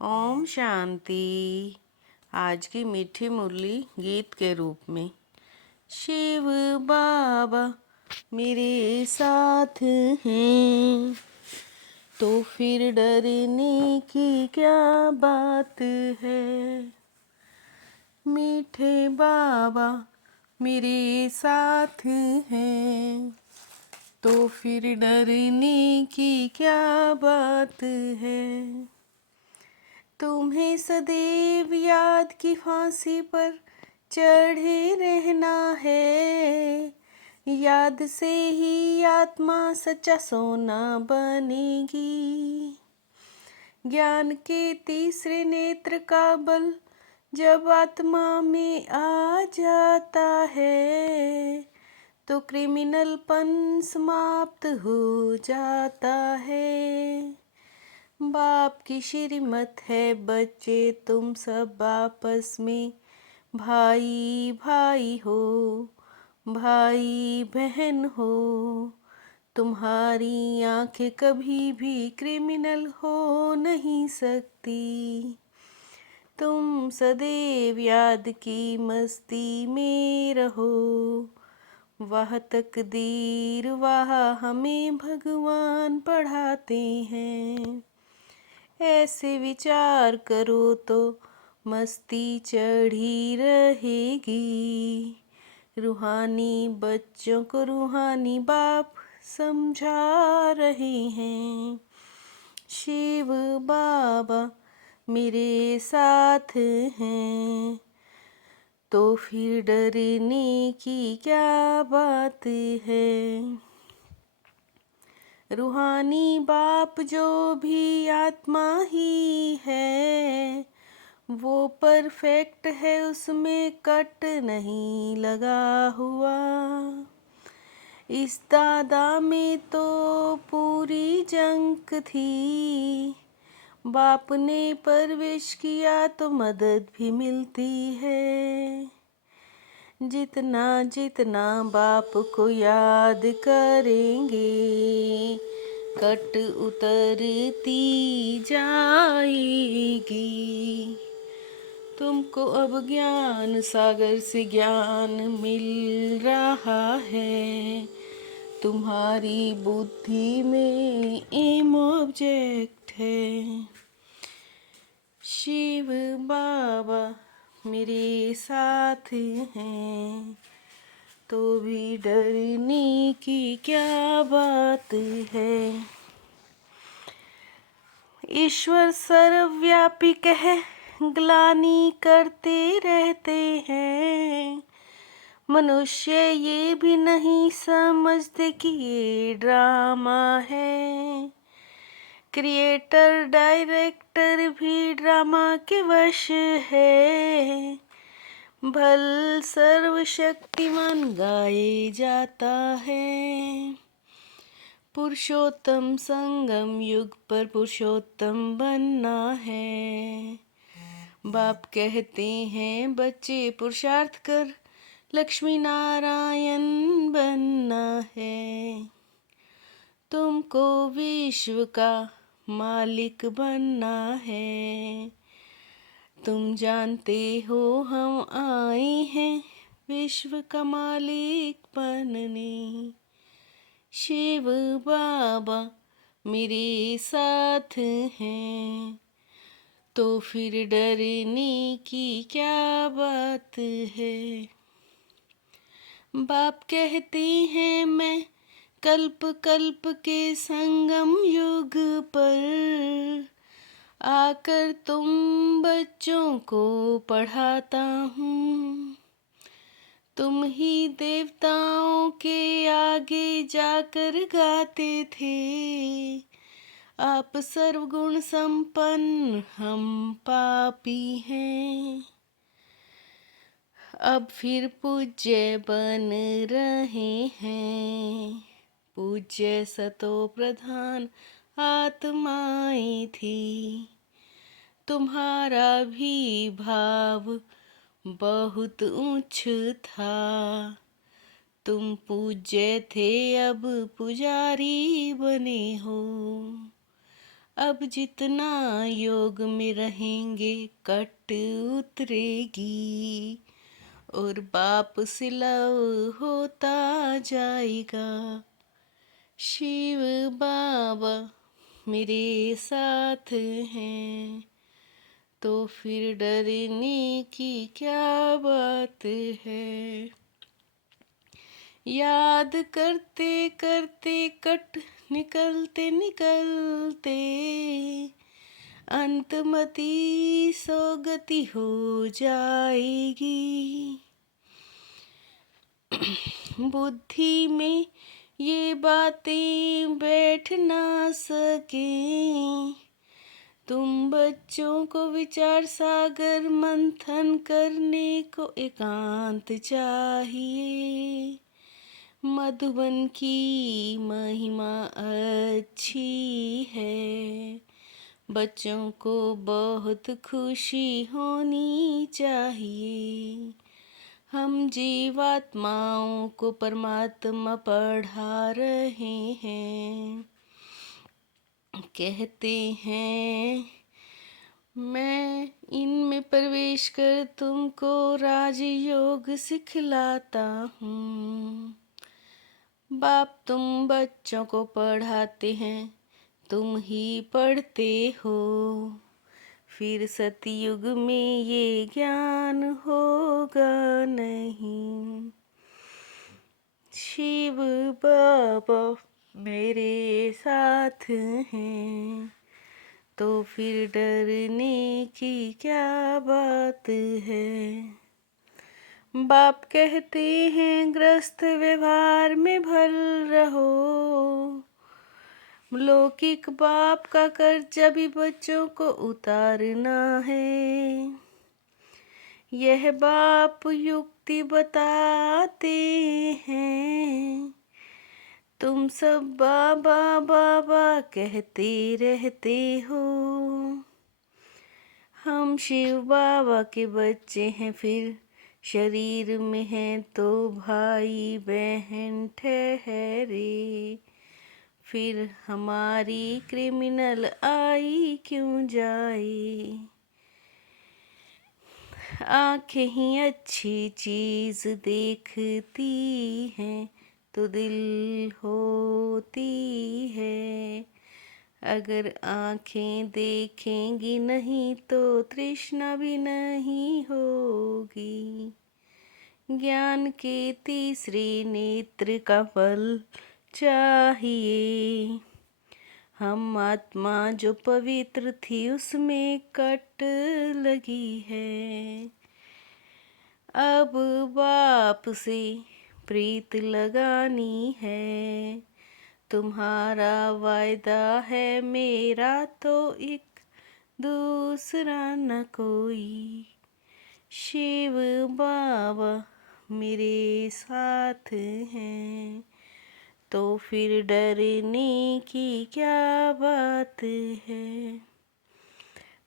ओम शांति। आज की मीठी मुरली गीत के रूप में। शिव बाबा मेरे साथ हैं, तो फिर डरने की क्या बात है। मीठे बाबा मेरे साथ हैं, तो फिर डरने की क्या बात है। तुम्हें सदैव याद की फांसी पर चढ़े रहना है। याद से ही आत्मा सच्चा सोना बनेगी। ज्ञान के तीसरे नेत्र का बल जब आत्मा में आ जाता है, तो क्रिमिनलपन समाप्त हो जाता है। बाप की श्रीमत है बच्चे, तुम सब आपस में भाई भाई हो, भाई बहन हो। तुम्हारी आंखें कभी भी क्रिमिनल हो नहीं सकती। तुम सदैव याद की मस्ती में रहो। वह तकदीर वह हमें भगवान पढ़ाते हैं। ऐसे विचार करो तो मस्ती चढ़ी रहेगी। रूहानी बच्चों को रूहानी बाप समझा रहे हैं। शिव बाबा मेरे साथ हैं, तो फिर डरने की क्या बात है। रूहानी बाप जो भी आत्मा ही है, वो परफेक्ट है, उसमें कट नहीं लगा हुआ। इस दादा में तो पूरी जंक थी। बाप ने परवेश किया तो मदद भी मिलती है। जितना जितना बाप को याद करेंगे, कट उतरती जाएगी। तुमको अब ज्ञान सागर से ज्ञान मिल रहा है। तुम्हारी बुद्धि में एम ऑब्जेक्ट है। शिव बाबा मेरे साथ हैं, तो भी डरने की क्या बात है। ईश्वर सर्वव्यापी है, ग्लानि करते रहते हैं। मनुष्य ये भी नहीं समझते कि ये ड्रामा है। क्रिएटर डायरेक्टर भी ड्रामा के वश है। भल सर्वशक्तिमान गाए जाता है। पुरुषोत्तम संगम युग पर पुरुषोत्तम बनना है। बाप कहते हैं बच्चे पुरुषार्थ कर लक्ष्मी नारायण बनना है। तुमको विश्व का मालिक बनना है। तुम जानते हो हम आए हैं विश्व का मालिक बनने। शिव बाबा मेरे साथ हैं, तो फिर डरने की क्या बात है। बाप कहते हैं मैं कल्प कल्प के संगम युग पर आकर तुम बच्चों को पढ़ाता हूँ। तुम ही देवताओं के आगे जाकर गाते थे, आप सर्वगुण संपन्न हम पापी हैं। अब फिर पूज्य बन रहे हैं। पूज्य सतो प्रधान आत्माएं थी। तुम्हारा भी भाव बहुत उच्च था। तुम पूज्य थे अब पुजारी बने हो। अब जितना योग में रहेंगे कट उतरेगी और बाप से लव होता जाएगा। शिव बाबा मेरे साथ हैं तो फिर डरने की क्या बात है। याद करते करते कट निकलते निकलते अंतमति सोगति हो जाएगी। बुद्धि में ये बातें बैठ ना सके, तुम बच्चों को विचार सागर मंथन करने को एकांत चाहिए। मधुबन की महिमा अच्छी है, बच्चों को बहुत खुशी होनी चाहिए। हम जीवात्माओं को परमात्मा पढ़ा रहे हैं। कहते हैं मैं इनमें प्रवेश कर तुमको राजयोग सिखलाता हूँ। बाप तुम बच्चों को पढ़ाते हैं, तुम ही पढ़ते हो, फिर सतयुग में ये ज्ञान होगा नहीं। शिव बाबा मेरे साथ हैं तो फिर डरने की क्या बात है। बाप कहते हैं ग्रस्त व्यवहार में भल रहो, लौकिक बाप का कर्जा भी बच्चों को उतारना है। यह बाप युक्ति बताते हैं, तुम सब बाबा बाबा कहते रहते हो। हम शिव बाबा के बच्चे हैं, फिर शरीर में हैं तो भाई बहन ठहरे, फिर हमारी क्रिमिनल आई क्यों जाए। आँखें ही अच्छी चीज देखती हैं तो दिल होती है, अगर आँखें देखेंगी नहीं तो तृष्णा भी नहीं होगी। ज्ञान के तीसरे नेत्र का फल चाहिए। हम आत्मा जो पवित्र थी उसमें कट लगी है, अब बाप से प्रीत लगानी है। तुम्हारा वायदा है मेरा तो एक दूसरा न कोई। शिव बाबा मेरे साथ हैं तो फिर डरने की क्या बात है।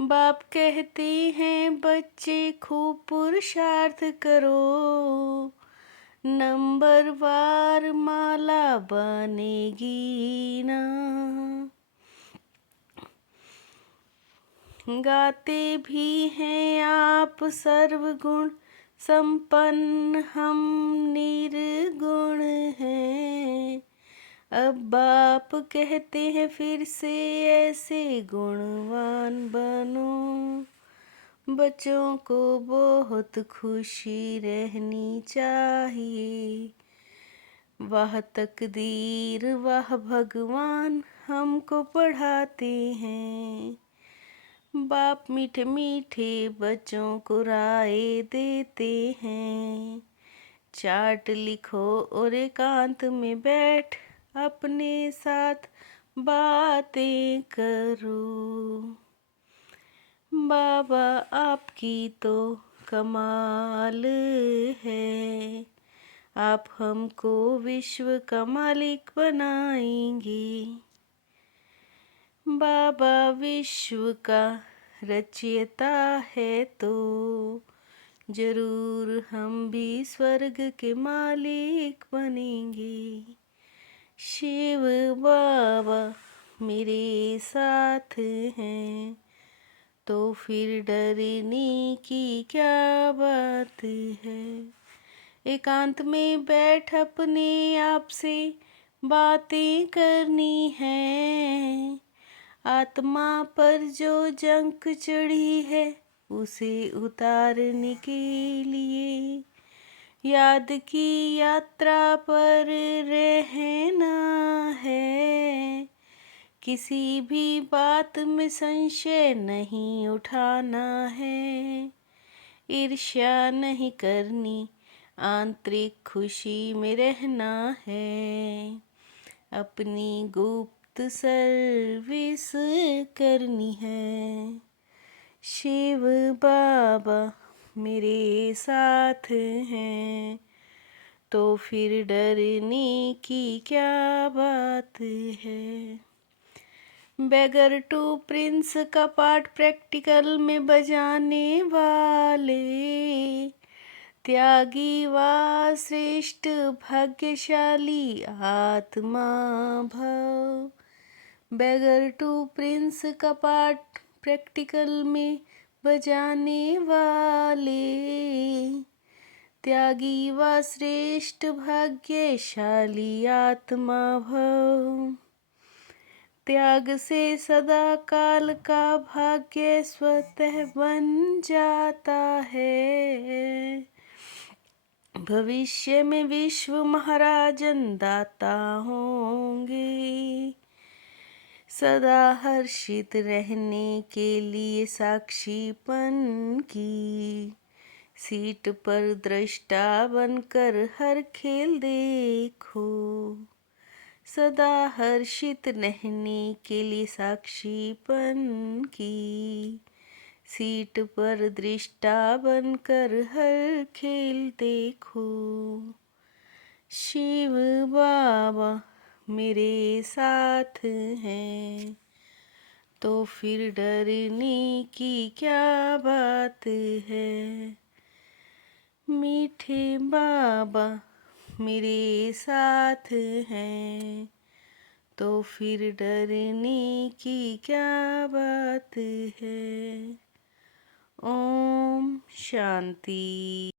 बाप कहते हैं बच्चे खूब पुरुषार्थ करो, नंबर वार माला बनेगी ना। गाते भी हैं आप सर्वगुण संपन्न, हम निर्गुण हैं। अब बाप कहते हैं फिर से ऐसे गुणवान बनो, बच्चों को बहुत खुशी रहनी चाहिए। वह तकदीर वह भगवान हमको पढ़ाते हैं। बाप मीठे मीठे बच्चों को राय देते हैं, चार्ट लिखो और एकांत में बैठ अपने साथ बातें करो। बाबा आपकी तो कमाल है, आप हमको विश्व का मालिक बनाएंगे। बाबा विश्व का रचयिता है तो जरूर हम भी स्वर्ग के मालिक बनेंगे। शिव बाबा मेरे साथ हैं, तो फिर डरने की क्या बात है। एकांत में बैठ अपने आप से बातें करनी है। आत्मा पर जो जंक चढ़ी है उसे उतारने के लिए याद की यात्रा पर रहना है। किसी भी बात में संशय नहीं उठाना है। ईर्ष्या नहीं करनी, आंतरिक खुशी में रहना है। अपनी गुप्त सर्विस करनी है। शिव बाबा मेरे साथ हैं, तो फिर डरने की क्या बात है। बेगर टू प्रिंस का पार्ट प्रैक्टिकल में बजाने वाले त्यागी व श्रेष्ठ भाग्यशाली आत्मा भव। बेगर टू प्रिंस का पार्ट प्रैक्टिकल में बजाने वाले त्यागी व श्रेष्ठ भाग्यशाली आत्मा भव। त्याग से सदा काल का भाग्य स्वतः बन जाता है। भविष्य में विश्व महाराजन दाता होंगे। सदा हर्षित रहने के लिए साक्षीपन की सीट पर दृष्टा बनकर हर खेल देखो। सदा हर्षित रहने के लिए साक्षीपन की सीट पर दृष्टा बनकर हर खेल देखो। शिव बाबा मेरे साथ हैं, तो फिर डरने की क्या बात है। मीठे बाबा मेरे साथ हैं, तो फिर डरने की क्या बात है। ओम शांति।